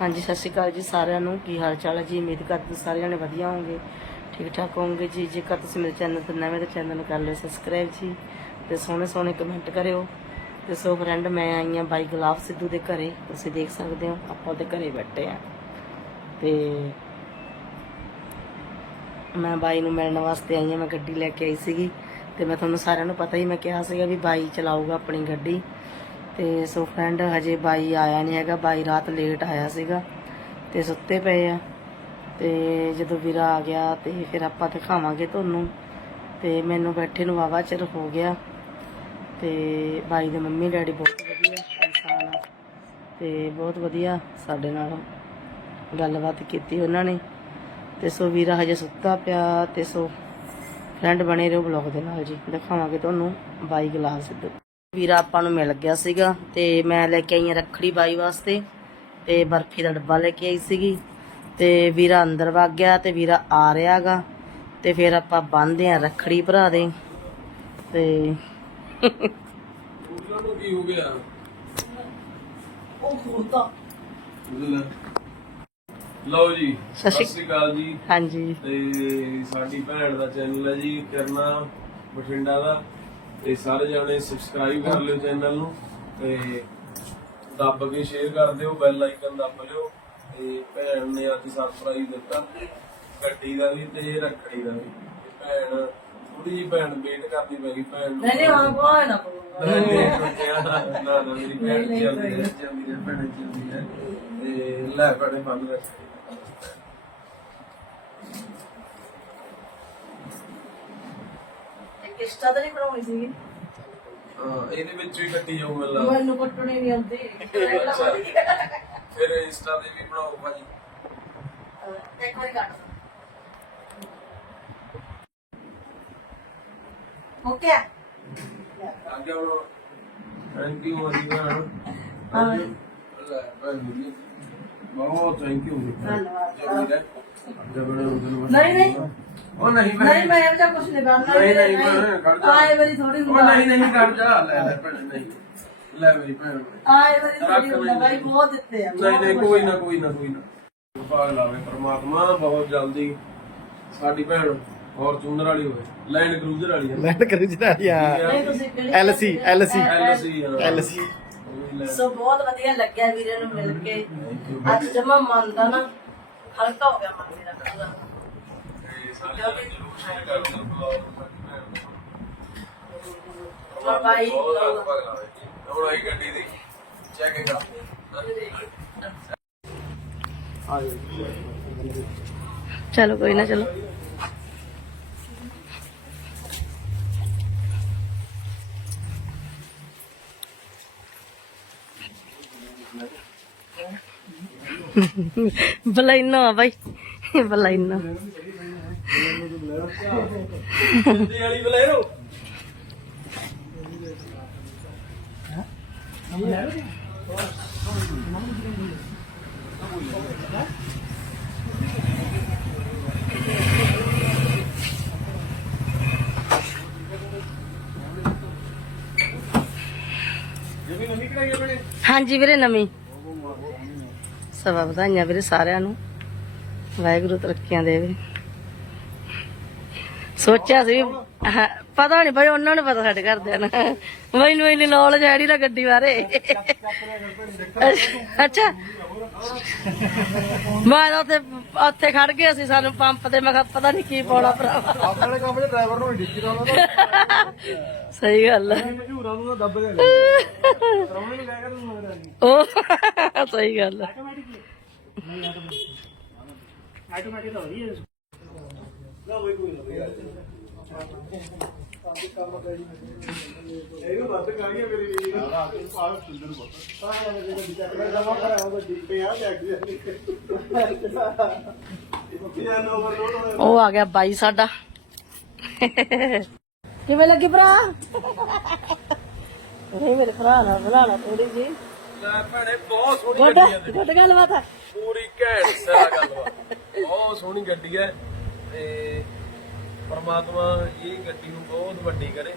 ਹਾਂਜੀ, ਸਤਿ ਸ਼੍ਰੀ ਅਕਾਲ ਜੀ ਸਾਰਿਆਂ ਨੂੰ। ਕੀ ਹਾਲ ਚਾਲ ਹੈ? ਜੀ, ਉਮੀਦ ਕਰਦੇ ਸਾਰੇ ਜਣੇ ਵਧੀਆ ਹੋਵੋਗੇ ਠੀਕ ਠਾਕ ਹੋਵੋਗੇ। ਜੀ, ਜੇਕਰ ਤੁਸੀਂ ਮੇਰੇ ਚੈਨਲ ਤੇ ਨਵੇਂ ਤਾਂ ਚੈਨਲ ਨੂੰ ਕਰ ਲਿਓ ਸਬਸਕ੍ਰਾਈਬ ਜੀ, ਤੇ ਸੋਹਣੇ ਸੋਹਣੇ ਕਮੈਂਟ ਕਰਿਓ। ਤੇ ਸੋ ਫਰੈਂਡ, ਮੈਂ ਆਈ ਹਾਂ ਬਾਈ ਗੁਲਾਬ ਸਿੱਧੂ ਦੇ ਘਰੇ। ਤੁਸੀਂ ਦੇਖ ਸਕਦੇ ਹੋ, ਆਪਾਂ ਉਹਦੇ ਘਰੇ ਬੈਠੇ ਆ ਤੇ ਮੈਂ ਬਾਈ ਨੂੰ ਮਿਲਣ ਵਾਸਤੇ ਆਈ ਹਾਂ, ਮੈਂ ਗੱਡੀ ਲੈ ਕੇ ਆਈ ਸੀਗੀ। ਤੇ ਮੈਂ ਤੁਹਾਨੂੰ ਸਾਰਿਆਂ ਨੂੰ ਪਤਾ ਹੀ, ਮੈਂ ਕਿਹਾ ਸੀਗਾ ਵੀ ਬਾਈ ਚਲਾਊਗਾ ਆਪਣੀ ਗੱਡੀ। ਤੇ ਸੋ ਫਰੈਂਡ ਹਜੇ ਬਾਈ ਆਇਆ ਨਹੀਂ ਹੈਗਾ, ਬਾਈ ਰਾਤ ਲੇਟ ਆਇਆ ਸੀਗਾ ਤੇ ਸੁੱਤੇ ਪਏ ਆ। ਤੇ ਜਦੋਂ ਵੀਰਾ ਆ ਗਿਆ ਤੇ ਫਿਰ ਆਪਾਂ ਦਿਖਾਵਾਂਗੇ ਤੁਹਾਨੂੰ। ਤੇ ਮੈਨੂੰ ਬੈਠੇ ਨੂੰ ਵਾਵਾ ਚਿਰ ਹੋ ਗਿਆ। ਤੇ ਬਾਈ ਦੇ ਮੰਮੀ ਡੈਡੀ ਬਹੁਤ ਵਧੀਆ, ਇਨਸਾਨ ਆ। ਤੇ ਬਹੁਤ ਵਧੀਆ ਸਾਡੇ ਨਾਲ ਗੱਲਬਾਤ ਕੀਤੀ ਉਹਨਾਂ ਨੇ। ਤੇ ਸੋ ਵੀਰਾ ਹਜੇ ਸੁੱਤਾ ਪਿਆ ਤੇ ਸੋ ਫਰੈਂਡ ਬਣੇ ਰਹੋ ਬਲੌਗ ਦੇ ਨਾਲ ਜੀ। ਦਿਖਾਵਾਂਗੇ ਤੁਹਾਨੂੰ ਬਾਈ ਗਲਾਸ ਸਿੱਧੂ ਵੀਰਾ ਆਪਾਂ ਨੂੰ ਮਿਲ ਗਿਆ ਸੀਗਾ ਤੇ ਮੈਂ ਲੈ ਕੇ ਆਈ ਹਾਂ ਰੱਖੜੀ ਬਾਈ ਵਾਸਤੇ ਤੇ ਬਰਫੀ ਦਾ ਡੱਬਾ ਲੈ ਕੇ ਆਈ ਸੀਗੀ ਤੇ ਵੀਰਾ ਅੰਦਰ ਵਗ ਗਿਆ ਤੇ ਵੀਰਾ ਆ ਰਿਹਾਗਾ ਤੇ ਫਿਰ ਆਪਾਂ ਬੰਨਦੇ ਆ ਰੱਖੜੀ ਭਰਾ ਦੇ ਤੇ ਉਹਨਾਂ ਨੂੰ ਕੀ ਹੋ ਗਿਆ? ਉਹ ਖੁਰਤਾ ਲੈ। ਲਓ ਜੀ ਸਤਿ ਸ਼੍ਰੀ ਅਕਾਲ ਜੀ। ਹਾਂਜੀ। ਤੇ ਸਾਡੀ ਭੈਣ ਦਾ ਚੈਨਲ ਹੈ ਜੀ ਕਰਨਾ ਬਠਿੰਡਾ ਦਾ। ਤੇ ਸਾਰੇ ਜਾਣੇ ਸਬਸਕ੍ਰਾਈਬ ਕਰ ਲਿਓ ਚੈਨਲ ਨੂੰ ਤੇ ਦੱਬ ਕੇ ਸ਼ੇਅਰ ਕਰ ਦਿਓ ਬੈਲ ਆਈਕਨ ਦੱਬ ਲਿਓ ਤੇ ਭੈਣ ਨੇ ਅੱਜ ਸਰਪ੍ਰਾਈਜ਼ ਦਿੱਤਾ ਗੱਡੀ ਦਾ ਵੀ ਤੇ ਰੱਖੜੀ ਦਾ ਵੀ। ਭੈਣ ਥੋੜੀ ਜਿਹੀ ਭੈਣ ਵੇਟ ਕਰਦੀ ਪੈ ਗਈ ਭੈਣ ਨੂੰ। ਨਹੀਂ ਨਹੀਂ ਕੋਈ ਨਾ ਨਹੀਂ ਨਾ ਨਾ ਮੇਰੀ ਭੈਣ ਚੱਲਦੀ ਹੈ ਚੱਲਦੀ ਹੈ ਭੈਣ ਚੱਲਦੀ ਹੈ ਤੇ ਲੈ ਭੈਣੇ ਬੰਦ ਕਰ। ਕਿਸ਼ਤਾ ਤਾਂ ਨਹੀਂ ਬਣਾਉਣੀ ਸੀਗੀ। ਹਾਂ ਇਹਦੇ ਵਿੱਚ ਵੀ ਕੱਟੀ ਜਾਊ ਮੈਨੂੰ ਲੱਗਦਾ ਮੈਨੂੰ ਕੱਟਣੀ ਨਹੀਂ ਆਉਂਦੀ। ਅੱਛਾ। ਫਿਰ ਇੰਸਟਾ ਤੇ ਵੀ ਬਣਾਓ ਭਾਜੀ। ਇੱਕ ਵਾਰੀ ਕੱਟ ਓਕੇ ਅੱਗੇ ਹੁਣ ਥੈਂਕ ਯੂ ਅਜੀ ਭੈਣ। ਹਾਂ। ਲੈ ਭੈਣ ਜੀ। ਬਹੁਤ ਥੈਂਕ ਯੂ ਧੰਨਵਾਦ। ਜਬੜੇ ਉਹਨੂੰ ਨਹੀਂ ਨਹੀਂ। ਉਹ ਨਹੀਂ ਭੈਣ। ਨਹੀਂ ਮੈਂ ਇਹ ਜਿਹਾ ਕੁਝ ਨਹੀਂ ਕਰਨਾ। ਨਹੀਂ ਨਹੀਂ ਭੈਣ ਕੱਢ ਜਾ। ਆਏ ਵਾਰੀ ਥੋੜੀ ਉਹ ਨਹੀਂ ਨਹੀਂ ਕੱਢ ਜਾ। ਲੈ ਲੈ ਭੈਣ ਨਹੀਂ। ਲੈ ਮੇਰੀ ਭੈਣ। ਆਏ ਵਾਰੀ ਥੋੜੀ ਹੁੰਦਾ ਬਾਈ ਬਹੁਤ ਦਿੱਤੇ ਆ। ਨਹੀਂ ਨਹੀਂ ਕੋਈ ਨਾ ਕੋਈ ਨਾ ਕੋਈ ਨਾ। ਭਾਗ ਲਾਵੇ ਪਰਮਾਤਮਾ ਬਹੁਤ ਜਲਦੀ ਸਾਡੀ ਭੈਣ ਫੋਰਚੂਨਰ ਵਾਲੀ ਹੋਵੇ। ਲੈਂਡ ਕਰੂਜ਼ਰ ਵਾਲੀ ਹੈ ਲੈਂਡ ਕਰੂਜ਼ਰ ਨਹੀਂ ਤੁਸੀਂ ਕਿਹੜੀ LC, LC, LC. LC so ਬਹੁਤ ਵਧੀਆ ਲੱਗਿਆ ਵੀਰੇ ਨੂੰ ਮਿਲ ਕੇ। ਅੱਜ ਜਮਾ ਮਨ ਦਾ ਨਾ ਹਲਕਾ ਹੋ ਗਿਆ ਮਨ ਮੇਰਾ ਪੂਰਾ। ਔਰ ਭਾਈ ਹੁਣ ਆਈ। ਗੱਡੀ ਦੀ ਚੈੱਕ ਕਰ ਚਲੋ ਕੋਈ ਨਾ ਚਲੋ। ਬਲਾਈਨਾ ਆ ਬਾਈ ਬਲਾਈਨਾ ਜਲਦੀ ਵਾਲੀ ਬਲੇਰੋ ਹਾਂਜੀ ਵੀਰੇ, ਨਵੀਂ। ਸਵਾ ਵਧਾਈਆਂ ਵੀਰੇ ਸਾਰਿਆਂ ਨੂੰ। ਵਾਹਿਗੁਰੂ ਤਰੱਕੀਆਂ ਦੇਵੇ। ਸੋਚਿਆ ਸੀ ਵੀ- ਪਤਾ ਨਹੀਂ ਭਾਈ, ਉਹਨਾਂ ਨੂੰ ਪਤਾ ਸਾਡੇ ਘਰਦਿਆਂ ਨੂੰ। ਮੈਨੂੰ ਇੰਨੀ ਨੌਲੇਜ ਹੈ ਨਹੀਂ ਨਾ ਗੱਡੀ ਬਾਰੇ। ਅੱਛਾ। ਮੈਂ ਤਾਂ ਉੱਥੇ ਉੱਥੇ ਖੜ ਗਏ ਸੀ ਸਾਨੂੰ ਪੰਪ ਤੇ ਮੈਂ ਕਿਹਾ ਪਤਾ ਨਹੀਂ ਕੀ ਪਾਉਣਾ ਭਰਾਵਾ। ਆਪਣੇ ਕੰਮ ਦੇ ਡਰਾਈਵਰ ਨੂੰ ਡਿੱਕੀ ਦਾ ਸਹੀ ਗੱਲ ਹੈ ਮਸ਼ਹੂਰਾਂ ਨੂੰ ਦੱਬ ਦੇ ਕਰਾਉਣੇ ਨਹੀਂ ਲੈ ਕੇ ਤੂੰ ਮਗਰ ਆ ਉਹ ਸਹੀ ਗੱਲ ਹੈ ਆਟੋਮੈਟਿਕ ਤਾਂ ਹੋਈ ਹੈ ਹੋਈ ਕੋਈ ਨਾ। ਇਹਨੂੰ ਮੇਰੀ ਸੁੰਦਰ ਬਹੁਤ ਮੇਰੇ ਮੈਂ ਜਮਾ ਕਰਾਇਆ ਉਹ ਦਿੱਤੇ ਆ ਉਹ ਗਿਆ ਬਾਈ ਸਾਡਾ। ਕਿਵੇਂ ਲੱਗੀ ਭਰਾ? ਨਹੀਂ ਮੇਰੇ ਭਰਾ ਨਾਲ ਬੁਲਾਣਾ ਥੋੜੀ ਜੀ ਲੈ ਭੈਣੇ ਬਹੁਤ ਸੋਹਣੀ ਗੁੱਡ ਗੱਡੀ ਹੈ ਤੇਰੀ। ਗੁੱਡ ਗੱਲਬਾਤ ਹੈ ਪੂਰੀ ਘੈਂਟ ਸਿਰਾ ਗੱਲਬਾਤ। ਬਹੁਤ ਸੋਹਣੀ ਗੱਡੀ ਹੈ ਤੇ ਪਰਮਾਤਮਾ ਇਹ ਗੱਡੀ ਨੂੰ ਬਹੁਤ ਵੱਡੀ ਕਰੇ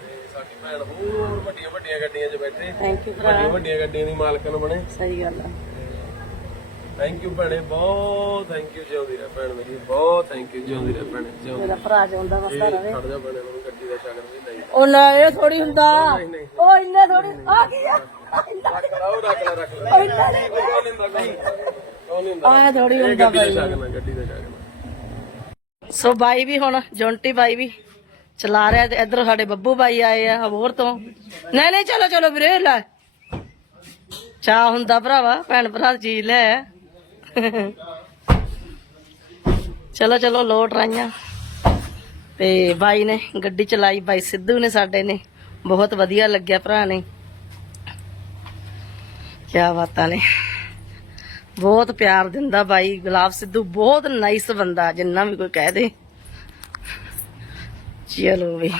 ਤੇ ਸਾਡੀ ਭੈਣ ਹੋਰ ਵੱਡੀਆਂ ਵੱਡੀਆਂ ਗੱਡੀਆਂ 'ਚ ਬੈਠੇ। ਥੈਂਕ ਯੂ ਵੱਡੀਆਂ ਭਰਾ। ਵੱਡੀਆਂ ਗੱਡੀਆਂ ਦੀ ਮਾਲਕਣ ਬਣੇ। ਸਹੀ ਗੱਲ ਹੈ ਥੈਂਕ ਯੂ ਭੈਣੇ ਬਹੁਤ ਥੈਂਕ ਯੂ ਜਿਉਂਦੀ ਰਹਿ ਭੈਣ ਮੇਰੀ ਬਹੁਤ ਥੈਂਕ ਯੂ ਜਿਉਂਦੀ ਰਹਿ ਭੈਣੇ ਜਿਉਂਦੀ ਮੇਰਾ ਭਰਾ ਜਾਂਦਾ ਵਸਦਾ ਰਵੇ ਖੜ ਜਾ ਭੈਣੇ ਨੂੰ ਗੱਡੀ ਦਾ ਸ਼ਗਨ ਵੀ ਨਹੀਂ। ਉਹ ਲੈ ਇਹ ਥੋੜੀ ਹੁੰਦਾ। ਉਹ ਇੰਨੇ ਥੋੜੀ ਆ ਕੀ ਆ? ਰੱਖ ਲਾ ਉਹ ਰੱਖ ਲਾ ਰੱਖ ਲਾ। ਉਹ ਇੰਨਾ ਨਹੀਂ। ਕੋਈ ਨਹੀਂ ਹੁੰਦਾ ਕੋਈ ਨਹੀਂ ਹੁੰਦਾ। ਆਇਆ ਥੋੜੀ ਇਹ ਹੁੰਦਾ ਗੱਡੀ ਦਾ ਆ ਗੱਡੀ ਆ। ਸੋ ਬਾਈ ਵੀ ਹੁਣ, ਜੌਂਟੀ ਬਾਈ ਵੀ ਚਲਾ ਰਿਹਾ ਤੇ ਇਧਰ ਸਾਡੇ ਬੱਬੂ ਬਾਈ ਆਏ ਆ, ਹੋਰ ਤੋਂ। ਨਹੀਂ ਨਹੀਂ, ਚਲੋ ਚਲੋ ਵੀਰੇ, ਲੈ। ਚਾਹ ਹੁੰਦਾ ਭਰਾਵਾ, ਭੈਣ ਭਰਾ ਦੀ ਚੀਜ਼ ਲੈ ਚਲੋ ਚਲੋ, ਲੋਟ ਰਾਈਆਂ। ਤੇ ਬਾਈ ਨੇ ਗੱਡੀ ਚਲਾਈ, ਬਾਈ ਸਿੱਧੂ ਨੇ ਸਾਡੇ ਨੇ। ਬਹੁਤ ਵਧੀਆ ਲੱਗਿਆ ਭਰਾ ਨੇ। ਕੀ ਬਾਤਾਂ ਨੇ। ਬਹੁਤ ਪਿਆਰ ਦਿੰਦਾ ਬਾਈ, ਗੁਲਾਬ ਸਿੱਧੂ ਬਹੁਤ ਨਾਈਸ ਬੰਦਾ, ਜਿੰਨਾ ਵੀ ਕੋਈ ਕਹਿ ਦੇ। ਚਲੋ ਵੀ।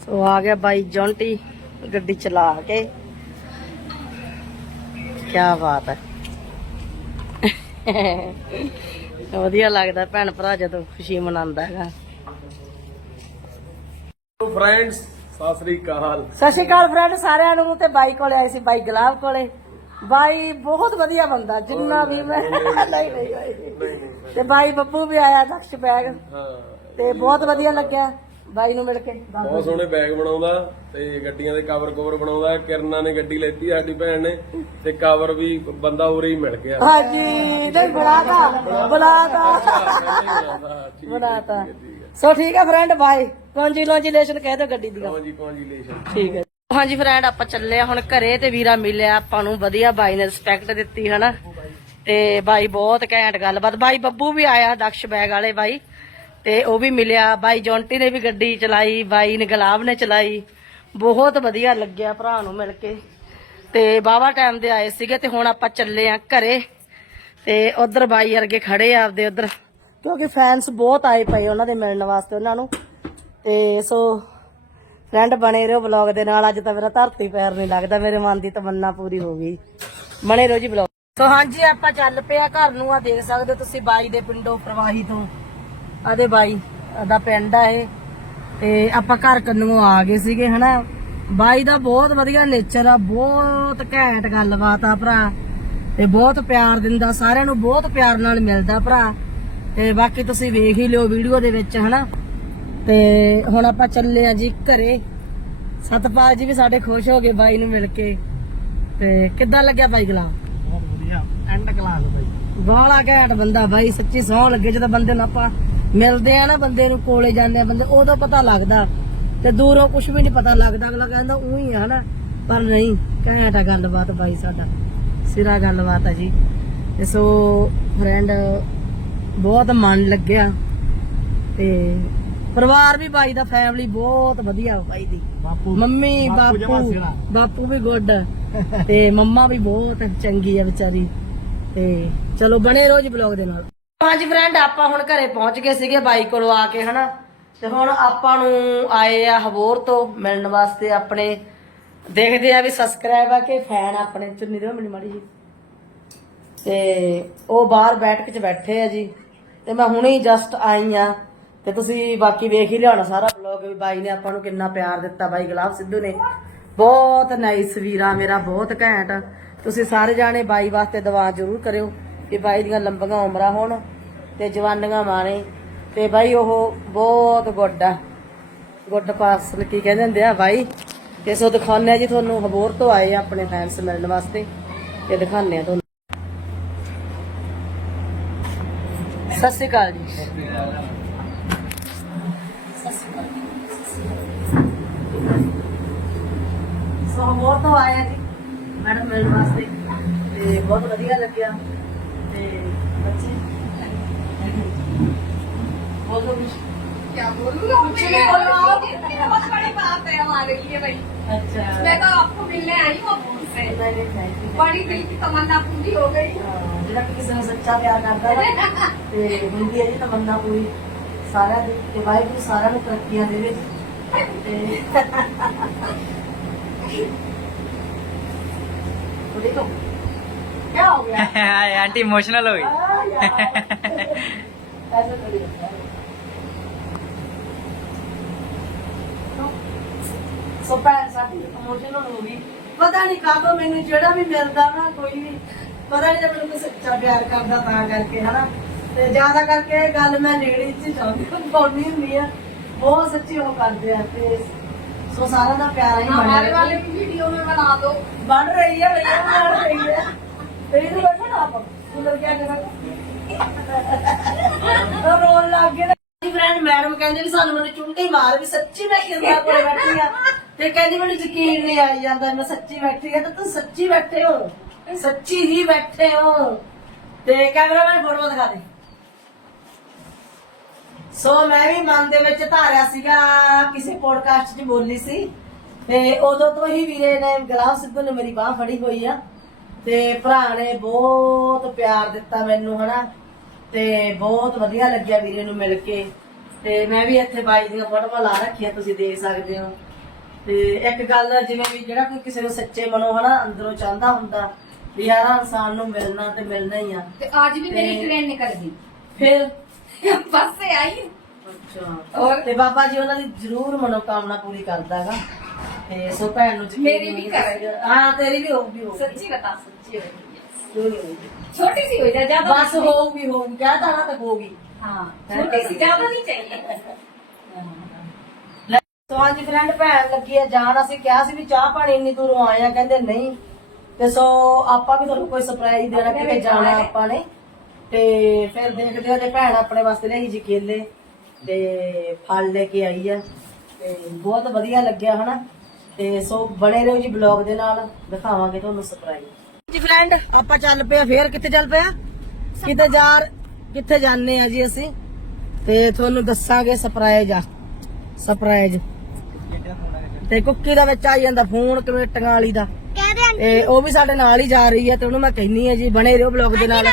ਸੋ ਆ ਗਿਆ ਬਾਈ ਜੌਂਟੀ ਗੱਡੀ ਚਲਾ ਕੇ। ਕੀ ਬਾਤ ਹੈ। ਵਧੀਆ ਲੱਗਦਾ ਭੈਣ ਭਰਾ ਜਦੋਂ ਖੁਸ਼ੀ ਮਨਾਉਂਦਾ ਹੈਗਾ। ਸੋ ਫਰੈਂਡਸ ਸਤਿ ਸ੍ਰੀ ਅਕਾਲ। ਸਤਿ ਸ਼੍ਰੀ ਅਕਾਲ ਫਰੈਂਡ ਸਾਰਿਆਂ ਨੂੰ ਤੇ ਬਾਈ ਕੋਲੇ ਆਏ ਸੀ ਬਾਈ ਗੁਲਾਬ ਕੋਲੇ। ਬਾਈ ਬਹੁਤ ਵਧੀਆ ਬੰਦਾ ਜਿੰਨਾ ਵੀ ਮੈਂ ਨਹੀਂ ਨਹੀਂ ਬਾਈ। ਤੇ ਬਾਈ ਬੱਬੂ ਵੀ ਆਇਆ ਦਕਸ਼ ਬੈਗ। ਹਾਂ। ਤੇ ਬਹੁਤ ਵਧੀਆ ਲੱਗਿਆ। ਬਾਈ ਨੂੰ ਮਿਲ ਕੇ ਬਹੁਤ ਸੋਹਣੇ ਬੈਗ ਬਣਾਉਂਦਾ ਤੇ ਗੱਡੀਆਂ ਦੇ ਕਵਰ ਕਵਰ ਬਣਾਉਂਦਾ। ਕਿਰਨਾ ਨੇ ਗੱਡੀ ਲੈਤੀ ਸਾਡੀ ਭੈਣ ਨੇ ਤੇ ਕਵਰ ਵੀ ਬੰਦਾ ਉਰੇ ਹੀ ਮਿਲ ਗਿਆ। ਹਾਂਜੀ ਨਹੀਂ ਬਣਾਤਾ ਬਣਾਤਾ। ਠੀਕ ਬਣਾਤਾ। ਸੋ ਠੀਕ ਹੈ ਫਰੈਂਡ ਬਾਈ ਕੰਜੀਲੈਂਜੀਲੇਸ਼ਨ ਕਹਿ ਦਿਓ ਗੱਡੀ ਦੀ ਕੌਣ ਜੀ ਕੌਂਜੀਲੇਸ਼ਨ ਠੀਕ ਹੈ ਹਾਂਜੀ ਫਰੈਂਡ ਆਪਾਂ ਚੱਲੇ ਆ ਹੁਣ ਘਰੇ ਤੇ ਵੀਰਾ ਮਿਲਿਆ ਆਪਾਂ ਨੂੰ ਵਧੀਆ ਬਾਈ ਨੇ ਰਿਸਪੈਕਟ ਦਿੱਤੀ ਹਨਾ। ਤੇ ਬਾਈ ਬਹੁਤ ਘੈਂਟ ਗੱਲਬਾਤ। ਬਾਈ ਬੱਬੂ ਵੀ ਆਇਆ ਦਕਸ਼ ਬੈਗ ਵਾਲੇ ਬਾਈ। ਤੇ ਉਹ ਵੀ ਮਿਲਿਆ। ਬਾਈ ਜੌਂਟੀ ਨੇ ਵੀ ਗੱਡੀ ਚਲਾਈ, ਬਾਈ ਨੇ ਗੁਲਾਬ ਨੇ ਚਲਾਈ। ਬਹੁਤ ਵਧੀਆ ਲੱਗਿਆ ਭਰਾ ਨੂੰ ਮਿਲ ਕੇ। ਤੇ ਬਾਵਾ ਟਾਈਮ ਦੇ ਆਏ ਸੀਗੇ ਤੇ ਹੁਣ ਆਪਾਂ ਚੱਲੇ ਆ ਘਰੇ। ਤੇ ਉਧਰ ਬਾਈ ਵਰਗੇ ਖੜੇ ਆ ਆਪਦੇ ਉਧਰ। ਕਿਉਂਕਿ ਫੈਨਸ ਬਹੁਤ ਆਏ ਪਏ ਉਹਨਾਂ ਦੇ ਮਿਲਣ ਵਾਸਤੇ ਉਹਨਾਂ ਨੂੰ। ਤੇ ਸੋ ਫਰੈਂਡ ਬਣੇ ਰਹੋ ਵਲੌਗ ਦੇ ਨਾਲ। ਅੱਜ ਤਾਂ ਮੇਰਾ ਧਰਤੀ ਪੈਰ ਨਹੀਂ ਲੱਗਦਾ। ਮੇਰੇ ਮਨ ਦੀ ਤਮੰਨਾ ਪੂਰੀ ਹੋ ਗਈ। ਬਣੇ ਰਹੋ ਜੀ ਵਲੌਗ ਸੋ ਹਾਂਜੀ, ਆਪਾਂ ਚੱਲ ਪਿਆ ਘਰ ਨੂੰ। ਆ ਦੇਖ ਸਕਦੇ ਹੋ ਤੁਸੀਂ ਬਾਈ ਦੇ ਪਿੰਡੋਂ ਪ੍ਰਵਾਹੀ ਤੋਂ। ਆਦੇ ਬਾਈ ਦਾ ਪਿੰਡ ਆ ਇਹ। ਤੇ ਆਪਾਂ ਘਰ ਕੰਨੋਂ ਆ ਗਏ ਸੀਗੇ ਹਨਾ। ਬਾਈ ਦਾ ਬਹੁਤ ਵਧੀਆ ਨੇਚਰ ਆ ਬਹੁਤ ਘੈਂਟ ਗੱਲਬਾਤ ਆ ਭਰਾ। ਤੇ ਬਹੁਤ ਪਿਆਰ ਦਿੰਦਾ ਸਾਰਿਆਂ ਨੂੰ ਬਹੁਤ ਪਿਆਰ ਨਾਲ ਮਿਲਦਾ ਭਰਾ। ਤੇ ਬਾਕੀ ਤੁਸੀਂ ਵੇਖ ਹੀ ਲਿਓ ਵੀਡੀਓ ਦੇ ਵਿੱਚ ਹਨਾ। ਤੇ ਹੁਣ ਆਪਾਂ ਚੱਲੇ ਆ ਜੀ ਘਰੇ। ਸਤਪਾਲ ਜੀ ਵੀ ਸਾਡੇ ਖੁਸ਼ ਹੋ ਗਏ ਬਾਈ ਨੂੰ ਮਿਲ ਕੇ। ਤੇ ਕਿੱਦਾਂ ਲੱਗਿਆ ਬਾਈ ਗੁਲਾਮ ਬਹੁਤ ਵਧੀਆ। ਐਂਡ ਕਲਾਸ ਬਾਈ। ਬਾਹਲਾ ਘੈਂਟ ਬੰਦਾ ਬਾਈ ਸੱਚੀ ਸੌਂ ਲੱਗੇ ਜਦੋਂ ਬੰਦੇ ਨੂੰ ਆਪਾਂ ਮਿਲਦੇ ਆ ਨਾ ਬੰਦੇ ਨੂੰ ਕੋਲੇ ਜਾਂਦੇ ਆ ਬੰਦੇ ਉਦੋਂ ਪਤਾ ਲੱਗਦਾ। ਤੇ ਦੂਰੋਂ ਕੁਝ ਵੀ ਨਹੀਂ ਪਤਾ ਲੱਗਦਾ ਅਗਲਾ ਕਹਿੰਦਾ ਉਹੀ ਆ ਹਨਾ? ਪਰ ਨਹੀਂ ਘੈਂਟ ਆ ਗੱਲਬਾਤ ਬਾਈ ਸਾਡਾ। ਸਿਰਾ ਗੱਲਬਾਤ ਆ ਜੀ। ਤੇ ਸੋ ਫਰੈਂਡ ਬਹੁਤ ਮਨ ਲੱਗਿਆ। ਤੇ ਪਰਿਵਾਰ ਵੀ ਬਾਈ ਦਾ ਫੈਮਿਲੀ ਬਹੁਤ ਵਧੀਆ ਬਾਈ ਦੀ। ਬਾਪੂ ਮੰਮੀ ਬਾਪੂ। ਬਾਪੂ ਵੀ ਗੁੱਡ। ਤੇ ਮੰਮਾ ਵੀ ਬਹੁਤ ਚੰਗੀ ਆ ਵਿਚਾਰੀ। ਤੇ ਚਲੋ ਬਣੇ ਰੋਜ਼ ਬਲੌਗ ਦੇ ਨਾਲ। ਹਾਂਜੀ ਫਰੈਂਡ ਆਪਾਂ ਹੁਣ ਘਰੇ ਪਹੁੰਚ ਗਏ ਸੀਗੇ ਬਾਈ ਕੋਲੋਂ ਆ ਕੇ, ਹਨਾ? ਤੇ ਹੁਣ ਆਪਾਂ ਨੂੰ ਆਏ ਆ ਹਬੋਰ ਤੋਂ ਮਿਲਣ ਵਾਸਤੇ ਆਪਣੇ। ਦੇਖਦੇ ਆ ਵੀ ਸਬਸਕ੍ਰਾਈਬ ਆ ਕਿ ਫੈਨ ਆਪਣੇ, ਚੁੰਨੀ ਦਿਓ ਮੈਨੂੰ ਮਾੜੀ ਜੀ ਤੇ ਉਹ ਬਾਹਰ ਬੈਠਕ 'ਚ ਬੈਠੇ ਆ ਜੀ। ਤੇ ਮੈਂ ਹੁਣੇ ਹੀ ਜਸਟ ਆਈ ਆ। ਤੇ ਤੁਸੀਂ ਬਾਕੀ ਵੇਖ ਹੀ ਲਿਆਉਣਾ ਸਾਰਾ ਵਲੌਗ ਵੀ ਬਾਈ ਨੇ ਆਪਾਂ ਨੂੰ ਕਿੰਨਾ ਪਿਆਰ ਦਿੱਤਾ, ਬਾਈ ਗੁਲਾਬ ਸਿੱਧੂ ਨੇ। ਬਹੁਤ ਨਾਈਸ ਵੀਰਾ ਮੇਰਾ, ਬਹੁਤ ਘੈਂਟ। ਤੁਸੀਂ ਸਾਰੇ ਜਾਣੇ ਬਾਈ ਵਾਸਤੇ ਦੁਆ ਜ਼ਰੂਰ ਕਰਿਓ। ਕਿ ਬਾਈ ਦੀਆਂ ਲੰਬੀਆਂ ਉਮਰਾਂ ਹੋਣ ਤੇ ਜਵਾਨੀਆਂ ਮਾਣੇ ਤੇ ਬਾਈ ਉਹ ਬਹੁਤ ਗੁੱਡ ਆ। ਗੁੱਡ ਪਾਸਲ ਕੀ ਕਹਿੰਦੇ ਹੁੰਦੇ ਆ ਬਾਈ? ਤੇ ਸੋ ਦਿਖਾਉਂਦੇ ਆ ਜੀ ਤੁਹਾਨੂੰ ਹਬੋਰ ਤੋਂ ਆਏ ਆ ਆਪਣੇ ਫੈਨਸ ਮਿਲਣ ਵਾਸਤੇ। ਤੇ ਦਿਖਾਉਂਦੇ ਆ ਤੁਹਾਨੂੰ। ਸਤਿ ਸ਼੍ਰੀ ਅਕਾਲ ਜੀ। ਸੋ ਹਬੋਰ ਤੋਂ ਆਏ ਆ ਜੀ ਮੈਡਮ ਮਿਲਣ ਵਾਸਤੇ। ਤੇ ਬਹੁਤ ਵਧੀਆ ਲੱਗਿਆ। ਤੇ ਬੱਚੇ ਬੋਲੋ ਕੁਛ क्या बोलूँ कुछ नहीं बोलो आप इतनी बहुत बड़ी बात है हमारे लिए भाई अच्छा मैं तो आपको मिलने आई हूँ फोन से नहीं, नहीं, नहीं, नहीं। बड़ी दिल की तमन्ना पूरी हो गई ਹਾਂ, ਜਿਹੜਾ ਕਿ ਕਿਸੇ ਨੂੰ ਸੱਚਾ ਪਿਆਰ ਕਰਦਾ ਵਾ ਤੇ ਹੁੰਦੀ ਹੈ ਜੀ ਤਮੰਨਾ ਪੂਰੀ ਸਾਰਿਆਂ ਦੀ ਤੇ ਵਾਹਿਗੁਰੂ ਸਾਰਿਆਂ ਨੂੰ ਤਰੱਕੀਆਂ ਦੇਵੇ ਤੇ ਉਹ ਦੇਖੋ ਕੀ ਹੋ ਗਿਆ आंटी इमोशनल हो गई ਆ ਯਾਰ ਐਸਾ ਥੋੜੀ ਹੁੰਦਾ ਹੈ। ਸੋ ਭੈਣ ਸਾਡੀ ਇਮੋਸ਼ਨਲ ਹੋ ਗਈ ਪਤਾ ਨਹੀਂ ਕਾਹਦੋਂ ਮੈਨੂੰ ਜਿਹੜਾ ਵੀ ਮਿਲਦਾ ਨਾ ਕੋਈ ਵੀ ਪਤਾ ਨਹੀਂ ਮੈਨੂੰ ਕੋਈ ਸੱਚਾ ਪਿਆਰ ਕਰਦਾ ਤਾਂ ਕਰਕੇ ਹਨਾ ਤੇ ਜ਼ਿਆਦਾ ਕਰਕੇ ਇਹ ਗੱਲ ਮੈਂ ਲੇਡੀ ਚ ਚਾਹੁੰਦੀ ਪਾਉਣੀ ਹੁੰਦੀ ਆ ਬਹੁਤ ਸੱਚੀ ਉਹ ਕਰਦੇ ਆ ਤੇ ਸੋ ਸਾਰਾ ਦਾ ਪਿਆਰ ਹੀ ਬਣਿਆ हमारे ਰਹੇ। वाले की वीडियो में बना दो बन रही है भैया बन रही है तो ये तो बैठो ना ਸੋ ਮੈਂ ਵੀ ਮਨ ਦੇ ਵਿੱਚ ਧਾਰਿਆ ਸੀਗਾ, ਕਿਸੇ ਪੋਡਕਾਸਟ 'ਚ ਬੋਲੀ ਸੀ। ਤੇ ਉਦੋਂ ਤੋਂ ਹੀ ਵੀਰੇ ਨੇ ਗਲਾਬ ਸਿੱਧੂ ਨੇ ਮੇਰੀ ਬਾਹ ਫੜੀ ਹੋਈ ਆ। ਤੇ ਭਰਾ ਨੇ ਬਹੁਤ ਪਿਆਰ ਦਿੱਤਾ ਮੈਨੂੰ ਹਨਾ? ਤੇ ਬਹੁਤ ਵਧੀਆ ਲੱਗਿਆ ਵੀਰੇ ਨੂੰ ਮਿਲ ਕੇ। ਤੇ ਮੈਂ ਵੀ ਇੱਥੇ ਬਾਈ ਦੀਆਂ ਫੋਟੋਆਂ ਲਾ ਰੱਖੀਆਂ ਤੁਸੀਂ ਦੇਖ ਸਕਦੇ ਹੋ। ਤੇ ਇੱਕ ਗੱਲ ਜਿਵੇਂ ਵੀ ਜਿਹੜਾ ਕੋਈ ਕਿਸੇ ਨੂੰ ਸੱਚੇ ਮਨੋਂ ਹਨਾ ਅੰਦਰੋਂ ਚਾਹੁੰਦਾ ਹੁੰਦਾ ਵੀ ਯਾਰਾ ਇਨਸਾਨ ਨੂੰ ਮਿਲਣਾ ਤੇ ਮਿਲਣਾ ਹੀ ਆ। ਤੇ ਅੱਜ ਵੀ ਮੇਰੀ ਟ੍ਰੇਨ ਨਿਕਲ ਗਈ। ਫਿਰ? ਬੱਸੇ ਆਈ। ਅੱਛਾ। ਤੇ ਬਾਬਾ ਜੀ ਉਹਨਾਂ ਦੀ ਜ਼ਰੂਰ ਮਨੋਕਾਮਨਾ ਪੂਰੀ ਕਰਦਾ ਹੈਗਾ। ਤੇ ਸੋ ਭੈਣ ਨੂੰ ਯਕੀਨ ਮੇਰੀ ਵੀ ਕਰੇ। ਹਾਂ ਤੇਰੀ ਵੀ ਹੋਊਗੀ ਹੋਊਗੀ सच्ची बता सच्ची हो गई। ਜ਼ਰੂਰ ਹੋਊਗੀ। छोटी सी हो जाए ज्यादा ਬਸ नहीं। ਹੋਊਗੀ ਹੋਊਗੀ ਕਹਤਾ ਨਾ ਤਾਂ ਹੋਊਗੀ हाँ छोटी सी ज्यादा नहीं चाहिए ਸੋ ਹਾਂਜੀ ਫਰੈਂਡ ਭੈਣ ਲੱਗੀ ਆ ਜਾਣ ਅਸੀਂ ਕਿਹਾ ਸੀ ਵੀ ਚਾਹ ਪਾਣੀ ਇੰਨੀ ਦੂਰੋਂ ਆਏ ਆ ਕਹਿੰਦੇ ਨਹੀਂ ਤੇ ਸੋ ਆਪਾਂ ਵੀ ਤੁਹਾਨੂੰ ਕੋਈ ਸਰਪ੍ਰਾਈਜ਼ ਦੇਣਾ ਕਿਤੇ ਜਾਣਾ ਆਪਾਂ ਨੇ ਤੇ ਫਿਰ ਦੇਖਦੇ ਆ ਤੇ ਭੈਣ ਆਪਣੇ ਵਾਸਤੇ ਲਈ ਜੀ ਕੇਲੇ ਤੇ ਫਲ ਲੈ ਕੇ ਆਈ ਆ ਤੇ ਬਹੁਤ ਵਧੀਆ ਲੱਗਿਆ ਹਨਾ ਤੇ ਸੋ ਬਣੇ ਰਹੋ ਜੀ ਬਲੌਗ ਦੇ ਨਾਲ। ਦਿਖਾਵਾਂਗੇ ਤੁਹਾਨੂੰ ਸਰਪ੍ਰਾਈਜ਼ ਜੀ ਫਰੈਂਡ ਆਪਾਂ ਚੱਲ ਪਏ ਫੇਰ ਕਿੱਥੇ ਚੱਲ ਪਏ ਆ? ਕਿਤੇ ਜਾ ਕਿੱਥੇ ਜਾਣੇ ਆ ਜੀ ਅਸੀਂ? ਤੇ ਤੁਹਾਨੂੰ ਦੱਸਾਂਗੇ ਸਰਪ੍ਰਾਈਜ਼ ਆ। ਸਰਪ੍ਰਾਈਜ਼ ਤੇ ਕੁੱਕੀ ਦਾ ਵਿੱਚ ਆਈ ਜਾਂਦਾ ਫੋਨ ਕਮੇਟੀਆਂ ਵਾਲੀ ਦਾ। ਤੇ ਉਹ ਵੀ ਸਾਡੇ ਨਾਲ ਹੀ ਜਾ ਰਹੀ ਹੈ ਤੇ ਉਹਨੂੰ ਮੈਂ ਕਹਿੰਨੀ ਆ ਜੀ ਬਣੇ ਰਹੋ ਬਲੌਗ ਦੇ ਨਾਲ।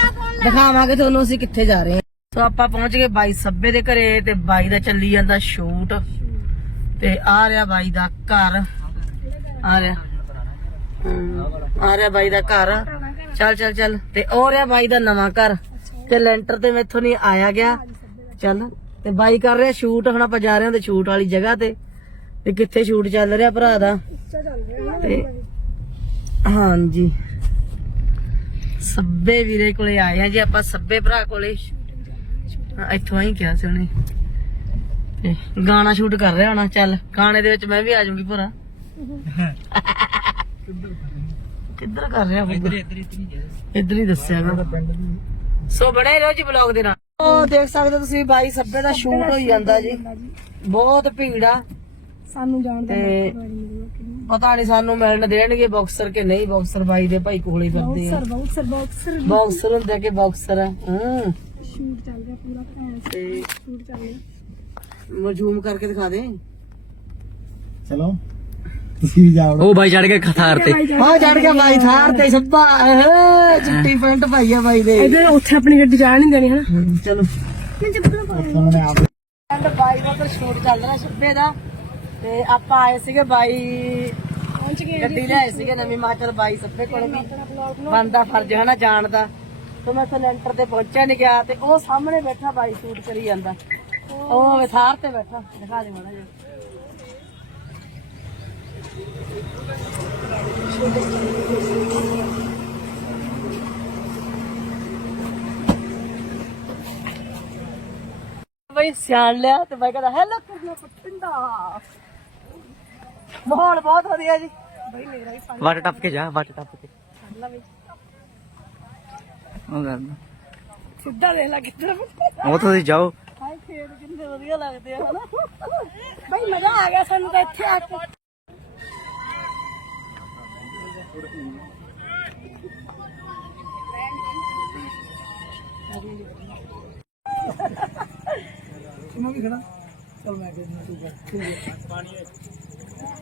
ਦਿਖਾਵਾਂਗੇ ਤੁਹਾਨੂੰ ਅਸੀਂ ਕਿੱਥੇ ਜਾ ਰਹੇ ਹਾਂ ਸੋ ਆਪਾਂ ਪਹੁੰਚ ਗਏ ਬਾਈ ਸੱਬੇ ਦੇ ਘਰੇ ਤੇ ਬਾਈ ਦਾ ਚੱਲੀ ਜਾਂਦਾ ਸ਼ੂਟ ਤੇ ਆ ਰਿਹਾ ਬਾਈ ਦਾ ਘਰ। ਆ ਰਿਹਾ। ਆ ਰਿਹਾ ਬਾਈ ਦਾ ਘਰ। ਚੱਲ ਚੱਲ ਚੱਲ। ਤੇ ਉਹ ਰਿਹਾ ਬਾਈ ਦਾ ਨਵਾਂ ਘਰ। ਤੇ ਲੈਂਟਰ ਤੇ ਮੈਥੋਂ ਨਹੀਂ ਆਇਆ ਗਿਆ। ਚੱਲ, ਤੇ ਬਾਈ ਕਰ ਰਿਹਾ ਸ਼ੂਟ। ਹੁਣ ਆਪਾਂ ਜਾ ਰਹੇ ਹਾਂ ਤੇ ਸ਼ੂਟ ਵਾਲੀ ਜਗ੍ਹਾ ਤੇ। ਤੇ ਕਿੱਥੇ ਸ਼ੂਟ ਚੱਲ ਰਿਹਾ ਭਰਾ ਦਾ? ਤੇ ਹਾਂਜੀ। ਸੱਬੇ ਵੀਰੇ ਕੋਲੇ ਆਏ ਆ ਜੀ। ਆਪਾਂ ਸੱਬੇ ਭਰਾ ਕੋਲੇ। ਇੱਥੋਂ ਹੀ ਕਿਹਾ ਸੀ ਉਹਨੇ। ਤੇ ਗਾਣਾ ਸ਼ੂਟ ਕਰ ਰਿਹਾ ਹੋਣਾ। ਚੱਲ, ਗਾਣੇ ਦੇ ਵਿੱਚ ਮੈਂ ਵੀ ਆ ਜਾਊਂਗੀ ਭਰਾ। ਕਿੱਧਰ ਕਰ ਰਿਹਾ ਇੱਧਰ ਇੱਧਰ ਹੀ ਦੱਸਿਆਗਾ ਸੋ ਬਣੇ ਰਹੋ ਜੀ ਬਲੌਗ ਦੇ ਨਾਲ। ਉਹ ਦੇਖ ਸਕਦੇ ਹੋ ਤੁਸੀਂ ਬਾਈ ਸੱਬੇ ਦਾ ਸ਼ੂਟ ਹੋਈ ਜਾਂਦਾ ਜੀ। ਬਹੁਤ ਭੀੜ ਆ। ਸਾਨੂੰ ਜਾਣਦਾ ਤੇ ਪਤਾ ਨਹੀਂ ਸਾਨੂੰ ਮਿਲਣ ਦੇਣਗੇ ਬਾਕਸਰ ਕਿ ਨਹੀਂ ਬਾਕਸਰ ਬਾਈ ਦੇ ਭਾਈ ਕੋਲੇ ਫਿਰਦੇ ਆ। ਬਾਕਸਰ ਬਾਕਸਰ ਬਾਕਸਰ ਹੁੰਦੇ ਕਿ ਬਾਕਸਰ ਆ? ਹੂੰ। ਸ਼ੂਟ ਚੱਲ ਰਿਹਾ ਪੂਰਾ ਭੈਣ ਤੇ ਸ਼ੂਟ ਚੱਲ ਰਿਹਾ। ਮੈਂ ਜ਼ੂਮ ਕਰਕੇ ਦਿਖਾ ਦੇ। ਚਲੋ। ਤੁਸੀਂ ਉਹ ਬਾਈ ਚੜ ਕੇ ਥਾਰ ਤੇ। ਹਾਂ ਚੜ ਗਿਆ ਬਾਈ ਥਾਰ ਤੇ ਸੱਭਾ ਇਹ ਚਿੱਟੀ ਪੈਂਟ ਪਾਈ ਆ ਬਾਈ ਦੇ। ਇਹਦੇ ਉੱਥੇ ਆਪਣੀ ਗੱਡੀ ਜਾਣ ਨਹੀਂ ਦੇਣੀ ਹਨਾ? ਚਲੋ। ਫਰਜ਼ ਦਾ। ਮੈਂ ਸਿਲੰਡਰ ਤੇ ਪਹੁੰਚਿਆ ਨਹੀਂ ਗਿਆ ਤੇ ਉਹ ਸਾਹਮਣੇ ਬੈਠਾ ਬਾਈ ਸ਼ੂਟ ਕਰੀ ਜਾਂਦਾ। ਉਹ ਤੇ ਬੈਠਾ। ਦਿਖਾ ਦੇ ਮਾੜਾ ਜਿਹਾ। ਬਈ ਲਿਆ ਤੇ ਮੈਂ ਕਹਿੰਦਾ ਹੈਲੋ ਕਰਨਾ ਪਟਿੰਡਾ। ਮਾਹੌਲ ਬਹੁਤ ਵਧੀਆ ਜੀ। ਬਈ ਮੇਰਾ ਹੀ ਪਾਣੀ ਵਾਟ ਟੱਪ ਕੇ ਜਾ ਵਾਟ ਟੱਪ ਕੇ। ਛੱਡ ਲਾ ਬਈ। ਸਿੱਧਾ ਦੇਖ ਲੈ ਕਿੱਧਰ ਜਾਓ। ਵਧੀਆ ਲੱਗਦੇ ਆ ਸੁਣੋ ਚਲ ਮੈਂ ਕਹਿੰਦਾ ਤੂੰ ਕਰ। ਪਾਣੀ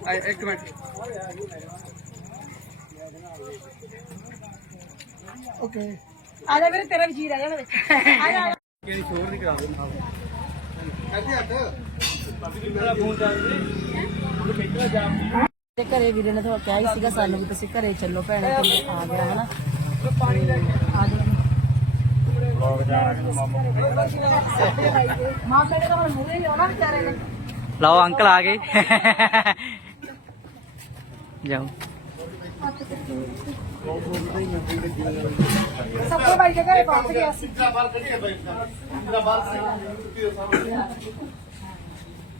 ਆਏ ਇੱਕ ਮਿੰਟ ਆ ਜਾ ਵੀਰੇ, ਤੇਰਾ ਵਜੀਰ ਆ ਜਾ ਵਿੱਚ ਆ ਜਾ ਕਿਹੜੀ ਸ਼ੋਰ ਨਹੀਂ ਕਰਾ ਦੇ ਨਾਲ ਕਰਦੇ ਹੱਥ ਬਾਬੀ ਮੇਰਾ ਤੇ ਘਰੇ ਵੀਰੇ ਨੇ ਤੁਹਾਨੂੰ ਕਿਹਾ ਹੀ ਸੀਗਾ ਸਾਨੂੰ ਵੀ ਤੁਸੀਂ ਘਰੇ ਚੱਲੋ ਭੈਣੇ ਤੇ ਮੈਂ ਆ ਗਿਆ ਹਨਾ। ਪਾਣੀ ਲੈ ਆ ਜਾਓ ਮਾਂ ਕਹਿੰਦੇ ਤਾਂ ਹੁਣ ਮੂਹਰੇ ਹੀ ਆਉਣਾ ਵਿਚਾਰੇ ਨੇ। ਲਾਓ ਅੰਕਲ ਆ ਗਏ। ਜਾਓ। ਸਭ ਤੋਂ ਬਾਈ ਦੇ ਘਰੇ ਪਹੁੰਚ ਗਿਆ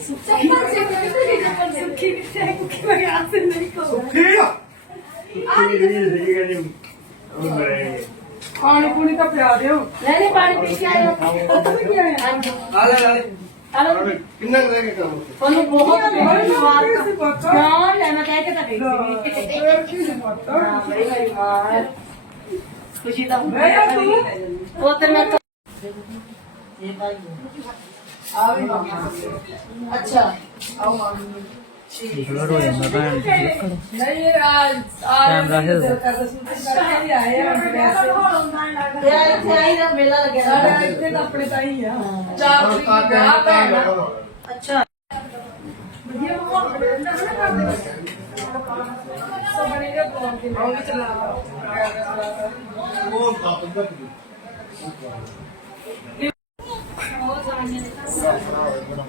ਸੁੱਖੀ ਸੁੱਖੀ ਦੀ ਸੀ ਕਿ ਜੀ ਉਹ ਮਰੇ ਪਾਣੀ ਪੂਣੀ ਤਾਂ ਪਿਆ ਦਿਓ ਨਹੀਂ ਨਹੀਂ ਪਾਣੀ ਪੀ ਕੇ ਆਇਓ ਕਿੰਨਾ ਕੁ ਰਹਿ ਗਿਆ ਕੰਮ ਤੁਹਾਨੂੰ ਬਹੁਤ ਬਹੁਤ ਮੁਬਾਰਕਾਂ ਕਿਉਂ ਲੈ ਮੈਂ ਕਹਿ ਕੇ ਤਾਂ ਗਈ ਸੀ ਹਾਂ ਬੜੀ ਮੇਰੀ ਮਾਂ ਹੈ। ਖੁਸ਼ੀ ਤਾਂ ਹੁੰਦੀ ਹੈ। ਉਹ ਤੇ ਮੈਂ ਇਹ ਭਾਈ ਆਵੇ ਅੱਛਾ ਆਓ ਮਾਂ ਕਲਰ ਹੋ ਜਾਂਦਾ ਭੈਣ ਨਹੀਂ ਅੱਜ ਕੈਮਰਾ ਹਿਲਦਾ ਕਰਦਾ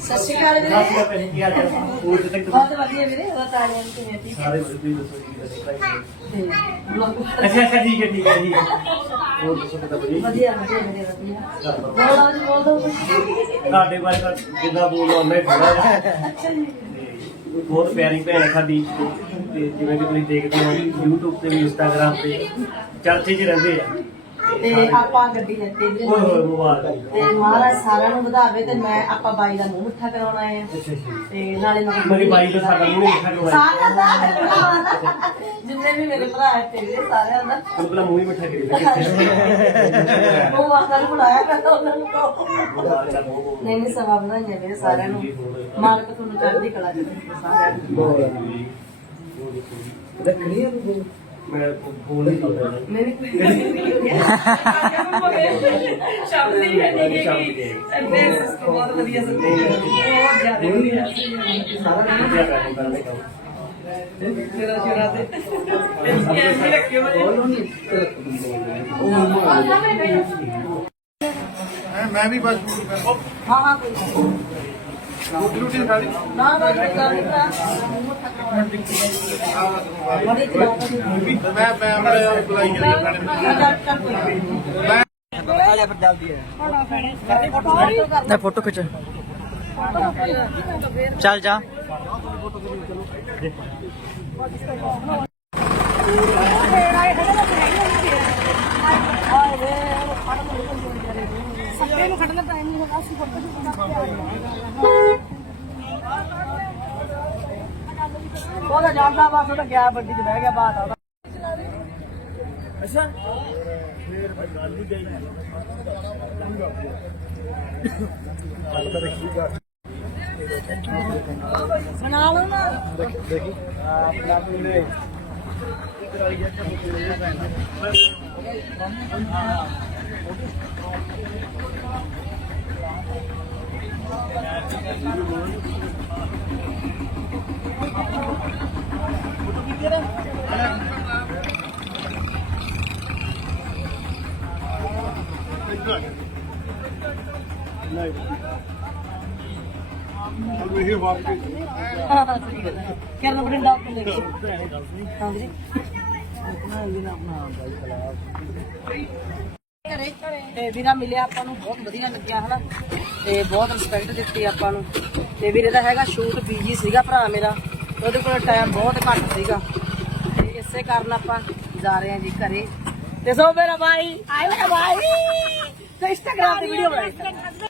ਸੂਟ ਕਰਕੇ ਹੀ ਆਏ ਆ ਵੈਸੇ ਇਹ ਇੱਥੇ ਆਈ ਦਾ ਮੇਲਾ ਲੱਗਿਆ ਸਾਡਾ ਨਾ ਇੱਥੇ ਤਾਂ ਹੈ ਨਾ ਅੱਛਾ ਵਧੀਆ ਮਾਹੌਲ ਬਣ ਜਾਂਦਾ ਹੈ ਨਾ ਬਲੌਗ ਬਹੁਤ ਅੱਛਾ ਅੱਛਾ ਠੀਕ ਹੈ ਠੀਕ ਹੈ ਠੀਕ ਹੈ ਹੋਰ ਦੱਸੋ ਕਿਦਾਂ ਵਧੀਆ ਵਧੀਆ ਵਧੀਆ ਵਧੀਆ ਵਧੀਆ ਬੋਲੋ ਜੀ। ਬੋਲ ਕੁਛ ਸਾਡੇ ਬਾਰੇ ਤਾਂ ਜਿੱਦਾਂ ਬੋਲਦਾ ਹੁੰਦਾ ਥੋੜਾ ਜਿਹਾ ਅੱਛਾ ਜੀ ਤੇ ਬਹੁਤ ਪਿਆਰੀ ਭੈਣ ਹੈ ਸਾਡੀ ਤੇ ਜਿਵੇਂ ਕਿ ਤੁਸੀਂ ਦੇਖਦੇ ਹੋ YouTube ਤੇ ਵੀ Instagram ਤੇ ਚਰਚੇ 'ਚ ਰਹਿੰਦੇ ਆ ਤੇ ਆਪਾਂ ਗੱਡੀ ਲੈਤੀ ਵੀਰੇ ਓਏ ਹੋਏ ਮੁਬਾਰਕ। ਤੇ ਮਹਾਰਾਜ ਸਾਰਿਆਂ ਨੂੰ ਵਧਾਵੇ ਤੇ ਮੈਂ ਆਪਾਂ ਬਾਈ ਦਾ ਮੂੰਹ ਮਿੱਠਾ ਕਰਾਉਣਾ ਹੈ। ਤੇ ਨਾਲੇ ਮੇਰੀ ਬਾਈ ਦਾ ਸਾਡਾ ਮੂੰਹ ਨਹੀਂ ਖੜਵਾ ਸਾਰਿਆਂ ਦਾ ਜਿੰਨੇ ਵੀ ਮੇਰੇ ਭਰਾ ਹੈ ਤੇ ਵੀਰੇ ਸਾਰਿਆਂ ਦਾ। ਪਹਿਲਾਂ ਮੂੰਹ ਹੀ ਮਿੱਠਾ ਕਰੀ ਦੇ ਉਹ ਵਾਸਤਾ ਨੂੰ ਬੁਲਾਇਆ ਕਰਦਾ ਉਹਨਾਂ ਨੂੰ। ਕਹੋ। ਦਾ ਨਹੀਂ ਨਹੀਂ ਸਵਾ ਬਣਾਈਆਂ ਵੀਰੇ ਸਾਰਿਆਂ ਨੂੰ। ਮਾਲਕ ਤੁਹਾਨੂੰ ਚੜ੍ਹਦੀ ਕਲਾ ਰੱਖੇ ਸਾਰਿਆਂ ਨੂੰ। ਬਹੁਤ ਰੱਖਣੀ ਹੈ ਮੈਂ ਬੋਲ ਨਹੀਂ ਸਕਦਾ ਮੈਂ ਵੀ ਕੋਈ ਸ਼ਬਦ ਮੈਂ ਮੈਂ ਆਪਣੇ ਬੁਲਾਈ ਕਰੀ ਚੱਲ ਨਾ ਫੋਟੋ ਖਿੱਚ। ਚੱਲ ਜਾ। ਸੱਤੇ ਨੂੰ ਖੜਨ ਟਾਈਮ ਨਹੀਂ ਹੈਗਾ ਅਸੀਂ ਫੋਟੋ ਸ਼ੂਟ ਉਹਦਾ ਜਾਂਦਾ ਬਸ ਉਹਦਾ ਗਿਆ ਵੱਡੀ ਚ ਬਹਿ ਗਿਆ, ਬਾਤ ਆ। ਬਣਾ ਲਓ ਨਾ। ਇਹ ਵਾਪਸ ਹਾਂ ਹਾਂ। ਸਹੀ ਗੱਲ ਹੈ। ਕਿਰਨ ਬਰਿੰਦਾ ਉੱਤੇ ਲੈ ਕੇ ਹਾਂ ਵੀਰੇ ਘਰੇ। ਤੇ ਵੀਰਾ ਮਿਲਿਆ ਆਪਾਂ ਨੂੰ ਬਹੁਤ ਵਧੀਆ ਲੱਗਿਆ ਹਨਾ? ਤੇ ਬਹੁਤ ਰਿਸਪੈਕਟ ਦਿੱਤੀ ਆਪਾਂ ਨੂੰ। ਤੇ ਵੀਰੇ ਦਾ ਹੈਗਾ ਸ਼ੂਟ ਬੀਜੀ ਸੀਗਾ ਭਰਾ ਮੇਰਾ। ਉਹਦੇ ਕੋਲ ਟਾਈਮ ਬਹੁਤ ਘੱਟ ਸੀਗਾ। ਤੇ ਇਸੇ ਕਾਰਨ ਆਪਾਂ ਜਾ ਰਹੇ ਹਾਂ ਜੀ ਘਰੇ। ਤੇ ਸੋ ਮੇਰਾ ਭਾਈ ਆਇਓ ਨਾ ਭਾਈ ਤੇ ਇੰਸਟਾਗ੍ਰਾਮ ਤੇ ਵੀਡੀਓ ਬਣਾਈ।